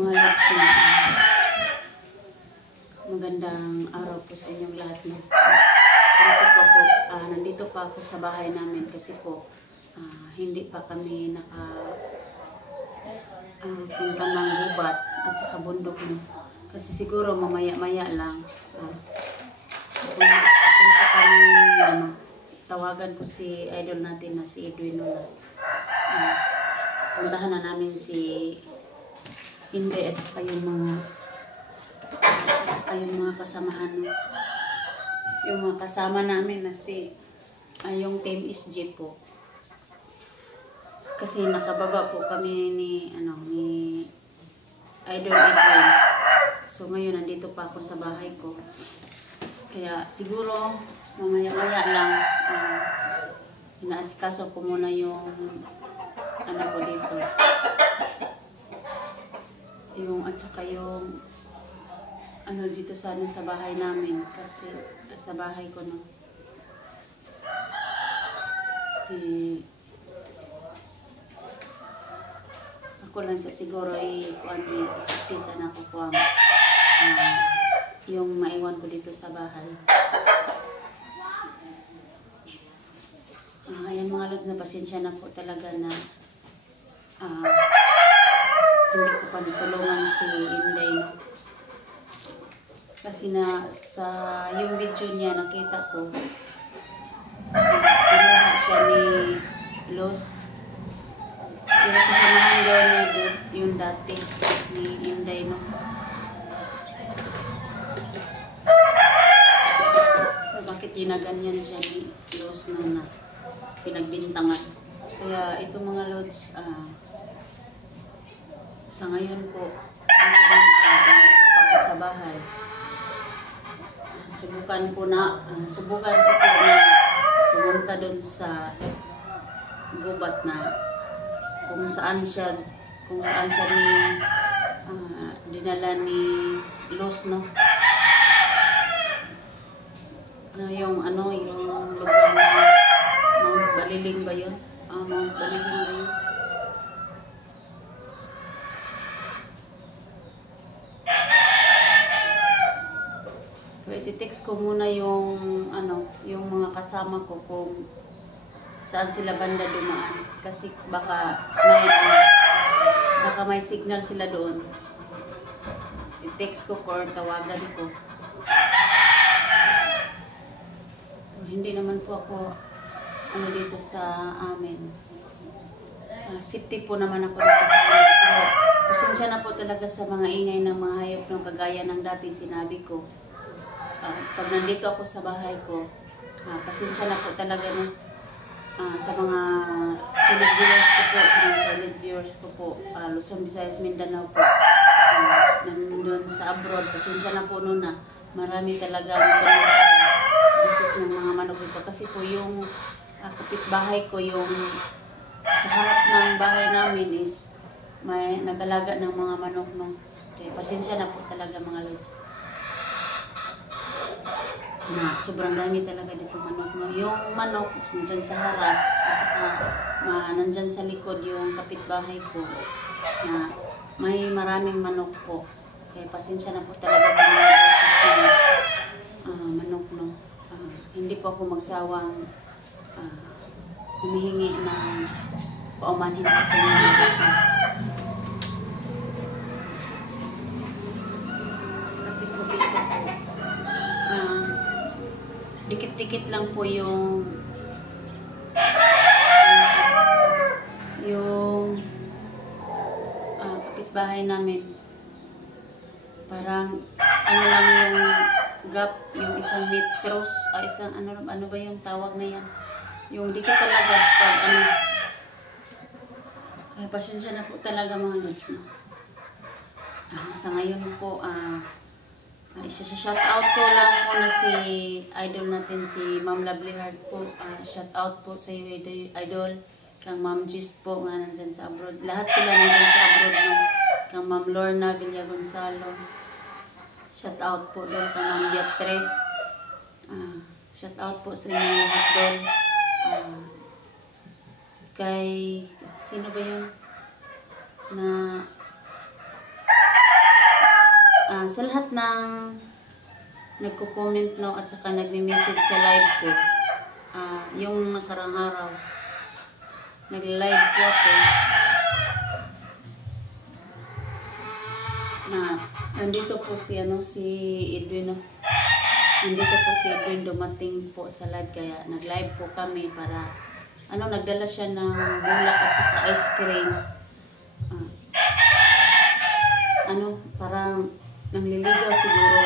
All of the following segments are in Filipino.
Mga lods na magandang araw po sa inyong lahat. Nandito pa ako sa bahay namin kasi po hindi pa kami punta ng gubat at saka bundok mo. Kasi siguro mamaya-maya lang punta kami, tawagan ko si idol natin na si Edwin na puntahan na namin si Inday at saka yung mga kasamahan, yung mga kasama namin na si yung team SG po. Kasi nakababa po kami ni Idol Edwin. So ngayon nandito pa ako sa bahay ko. Kaya siguro mamaya-maya lang inaasikaso ko muna yung ko dito. Yung at saka yung dito sa bahay namin, kasi sa bahay ko ako lang siguro isipis na ako po yung maiwan ko dito sa bahay. Ayan mga lods, na pasensya na po talaga na hindi ko pa natulungan si Inday, kasi sa yung video niya nakita ko kinuha siya ni Los, yung kasamahan daw niya yung dati ni Inday bakit ginaganyan siya ni Los na pinagbintangan. Kaya itong mga lods sa ngayon po dito pa ako sa bahay. Subukan ko po na pumunta doon sa gubat na kung saan siya dinala ni Los, yung lugar na Mount Baliling ba yun? Mount Baliling ba yun? Iti-text ko muna yung mga kasama ko kung saan sila banda dumaan, kasi baka may signal sila doon. I-text ko or tawagan ko. Hindi naman po ako dito sa amin. Safety po naman ako dito sa amin. Pero pasensya na po talaga sa mga ingay ng mga hayop ng kagaya ng dati sinabi ko. Pag nandito ako sa bahay ko, pasensya na po talaga sa mga solid viewers ko po, Luzon, Visayas, Mindanao po, nandun sa abroad. Pasensya na po noon na marami talaga boses ng mga manok dito. Kasi po yung kapitbahay ko, yung sa harap ng bahay namin is may nagalaga ng mga manok. Kaya pasensya na po talaga mga lods. Sobrang dami talaga dito manok. Yung manok nandyan sa harap at saka nandyan sa likod yung kapitbahay ko na may maraming manok po. Kaya pasensya na po talaga sa mga boses ng manok. Hindi po ako magsawang humihingi ng paumanhin po sa inyo. Kasi po dito po dikit-dikit lang po yung kapitbahay namin. Parang lang yung gap, yung isang metros, isang ano ba yung tawag na yan? Yung dikit talaga pag Kaya pasensya na po talaga mga lods. Sa ngayon po shout out ko lang muna si idol natin, si Ma'am Lovely Heart po. Shout out po sa iyo, idol. Kang Ma'am Gist po nga nandyan sa abroad. Lahat sila nandyan sa abroad. Kang Ma'am Lorna Villa Gonzalo. Shout out po doon kang Ma'am Beatrice. Shout out po sa inyo lahat doon. Kay sino ba yun na sa lahat ng nagko-comment no, at saka nagme-message sa live ko, yung nakarang araw, nag-live po ako na nandito po si Edwin, no? Nandito po si Edwin, dumating po sa live, kaya nag-live po kami para nagdala siya ng bulak at saka ice cream. Parang nangliligaw siguro.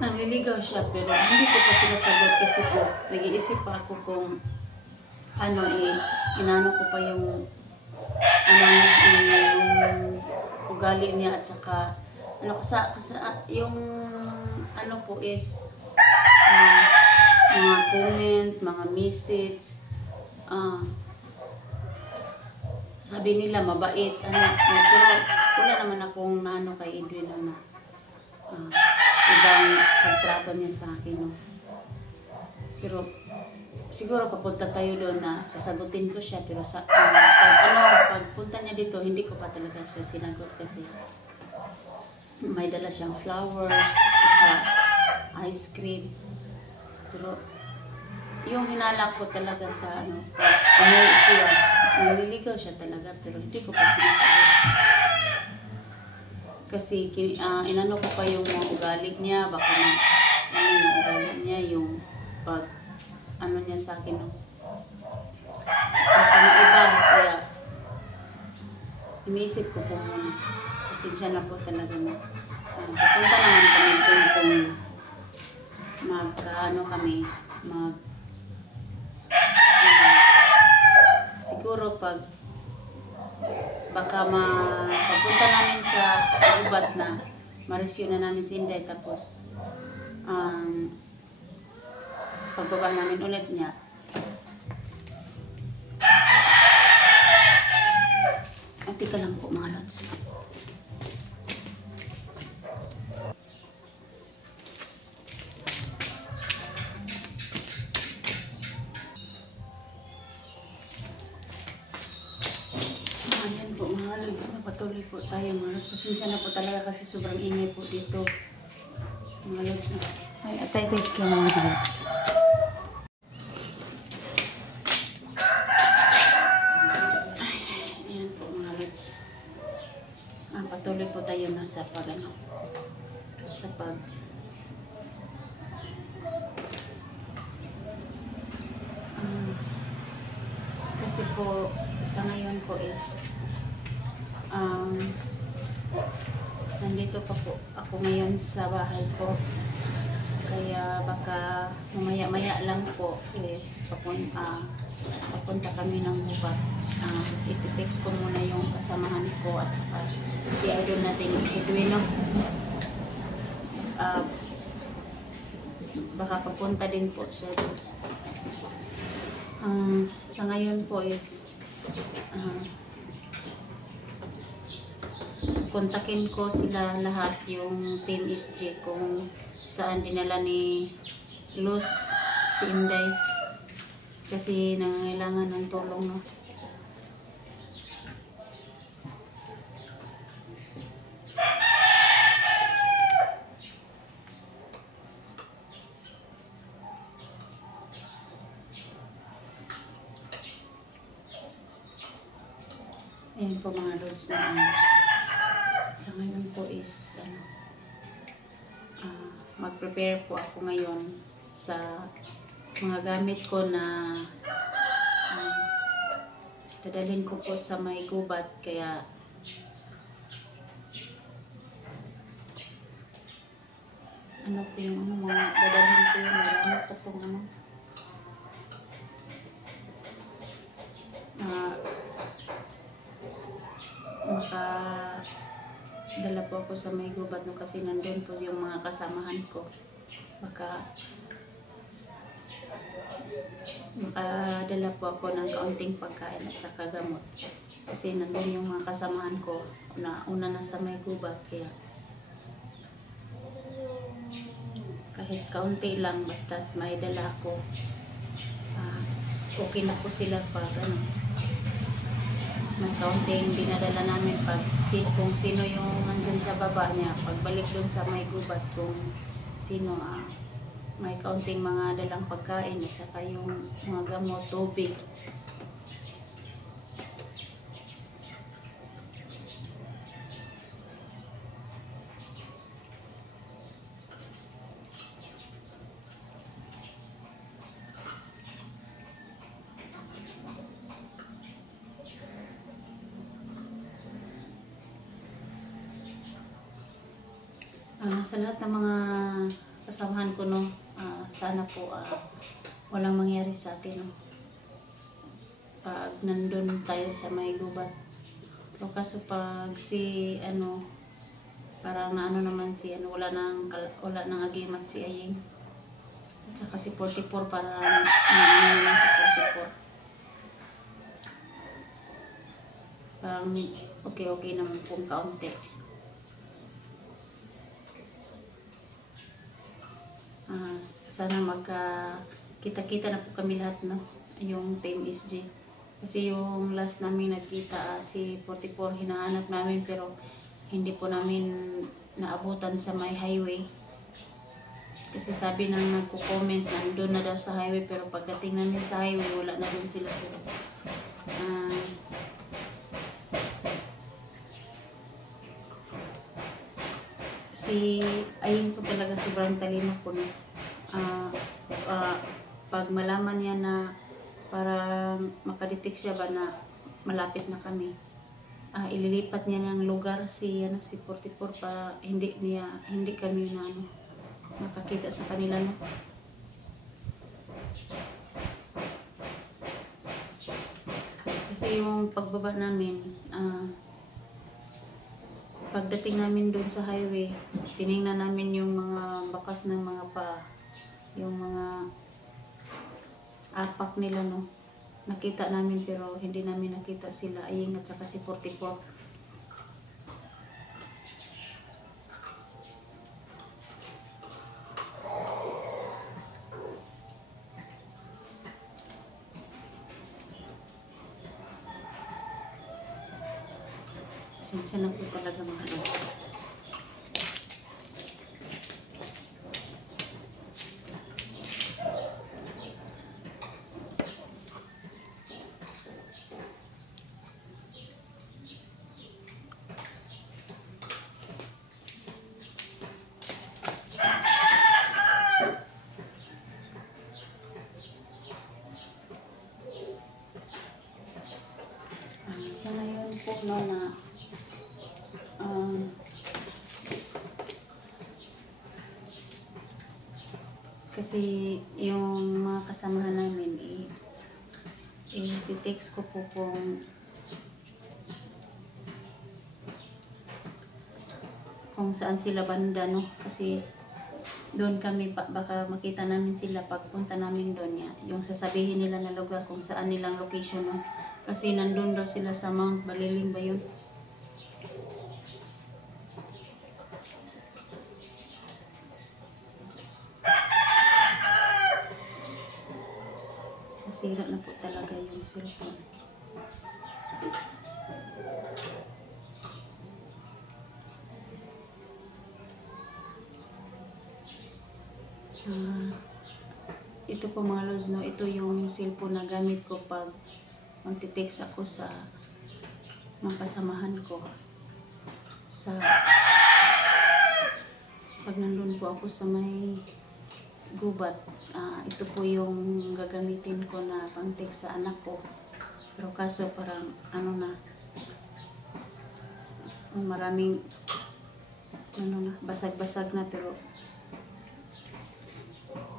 Nangliligaw siya, pero hindi ko pa sinasagot kasi po nag-iisip pa ako kung inano ko pa yung ugali niya, at saka yung po is mga comment, mga message, sabi nila mabait, pero wala naman akong kay Edwin na ibang pagtrato niya sa akin, no? Pero siguro papunta tayo doon na sasagutin ko siya, pero pagpunta niya dito, hindi ko pa talaga siya sinagot kasi may dala siyang flowers, saka ice cream. Pero yung hinala ko talaga sa naliligaw siya talaga, pero hindi ko pa sinasagot. Kasi inano ko pa yung mga ugali niya, baka yung ugali niya, yung pag niya sa akin, no? Baka na iba, kaya iniisip ko po muna. Kasi siya na po talaga, no? Pupunta naman kami kung siguro baka papunta namin sa ubat na marisyo na namin si Inday, tapos pagbaba namin ulit niya, tika lang po mga lods. Ayan po mga lods, patuloy po tayo mga lods. Pasensya na po talaga kasi sobrang ingay po dito mga lods. Ay, atay ka mga lods. Ayan po mga lods. Patuloy po tayo na sa kasi po sa ngayon po is nandito pa po ako ngayon sa bahay ko, kaya baka mamaya-maya lang po is papunta kami ng bubat. Iti-text ko muna yung kasamahan ko at saka si idol natin Edwin, no? Baka papunta din po siya. Sa ngayon po is kontakin ko sila lahat, yung Team SG, kung saan dinala ni Luz si Inday, kasi nangangailangan ng tulong, no? Ayan po mga lods, na sa ngayon po is mag-prepare po ako ngayon sa mga gamit ko na dadalhin ko po sa may gubat, kaya po yung mga dadalhin ko, yung marami pa itong dala po ako sa may gubat, no, kasi nandun po yung mga kasamahan ko. Baka dala po ako ng kaunting pagkain at saka gamot, kasi nandun yung mga kasamahan ko na una na sa may gubat, kaya kahit kaunti lang, basta may dala ako, okay na po sila pag may kaunting dinadala namin kung sino yung nandyan sa baba niya. Pagbalik dun sa may gubat kung sino, may kaunting mga dalang pagkain at saka yung mga gamot, tubig. Sa lahat ng mga kasamahan ko, no, sana po walang mangyari sa atin, no, pag nandun tayo sa may gubat. So kaso pag parang naman si wala nang agimat si Aying at saka si 44, parang naman si 44, parang okay naman kung kaunti. Sana kita-kita na po kami lahat, no, yung Team SG. Kasi yung last namin nagkita, si 44, hinahanap namin pero hindi po namin naabutan sa may highway. Kasi sabi nang nagko-comment, nandun na daw sa highway, pero pagdating namin sa highway, wala na dun sila. Si Aying po talaga sobrang talino po, no. Pag malaman niya na para makadetect siya ba na malapit na kami, ililipat niya ng lugar si 44 para hindi kami na makakita sa kanila, no. Kasi yung pagbaba namin, pagdating namin doon sa highway, tiningnan namin yung mga bakas ng mga paa, yung mga apak nila, no. Nakita namin pero hindi namin nakita sila Aying at saka si 44. Pasensya na po talaga, mga lods. Sa ngayon po, no, na kasi yung mga kasamahan namin, i-text ko po kung saan sila banda, no. Kasi doon kami, baka makita namin sila pagpunta namin doon, yung sasabihin nila na lugar kung saan nilang location, no. Kasi nandun daw sila sa Mount Baliling ba yun? Masira na po talaga yung cellphone. Ito po, mga lods, no, ito yung cellphone na gamit ko pag magte-text ako sa mga kasamahan ko. Pag nandun po ako sa may gubat, ito po yung gagamitin ko na pang-text sa anak ko. Pero kaso parang maraming basag-basag na, pero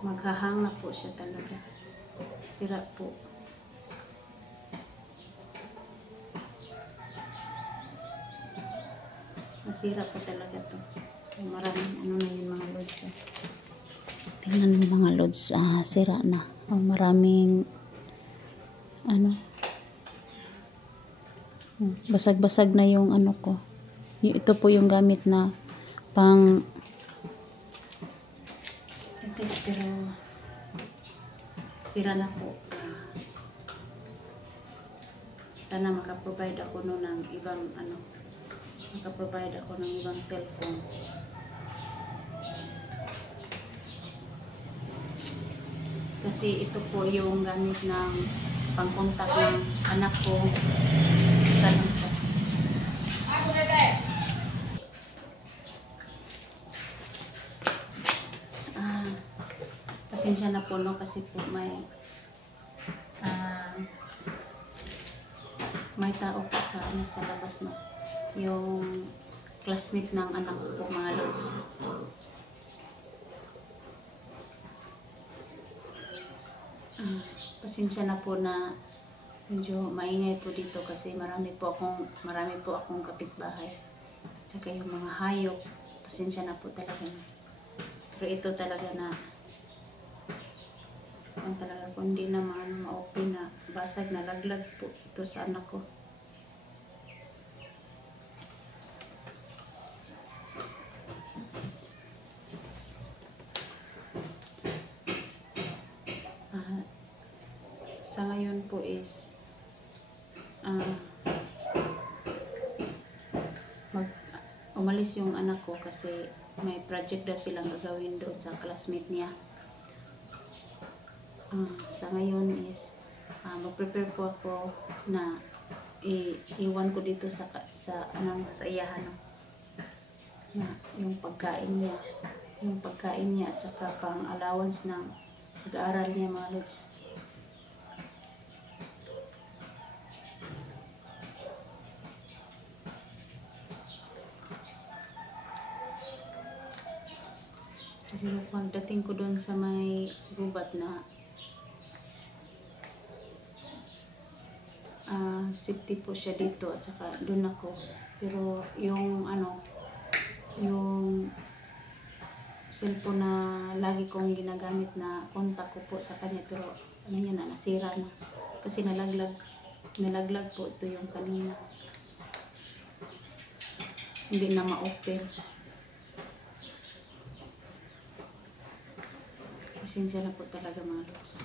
maghahang na po siya talaga. Sira po. Masira po talaga to. Maraming na yun, mga lods. Tingnan mo, mga lods, sira na. Maraming basag-basag na yung ko. Ito po yung gamit na pang text, pero sira na po. Sana makaprovide ako no ng ibang makaprovide ako ng ibang cellphone. Kasi ito po yung gamit ng pangkontak ng anak ko. Tanong ko. Pasensya na po no kasi po may tao po sa labas no. Yung classmate ng anak ko po, mga lods. Pasensya na po na medyo maingay po dito kasi marami po akong kapitbahay. At saka yung mga hayop, pasensya na po talaga na. Pero ito talaga na kung hindi na ma-open na basag na laglag po ito sa anak ko. Sa ngayon po is umalis yung anak ko kasi may project daw silang gagawin doon sa classmate niya. Sa ngayon is mag-prepare po ako na iwan ko dito sa iyahan no? Na yung pagkain niya at saka pang allowance ng pag-aaral niya, mga lods. Kasi pagdating ko doon sa may gubat na safety po siya dito at saka doon ako. Pero yung yung cellphone na lagi kong ginagamit na contact ko po sa kanya, pero niya na nasira na kasi nalaglag po ito yung kanina, hindi na ma-open. Pasensya na po talaga, mga lods.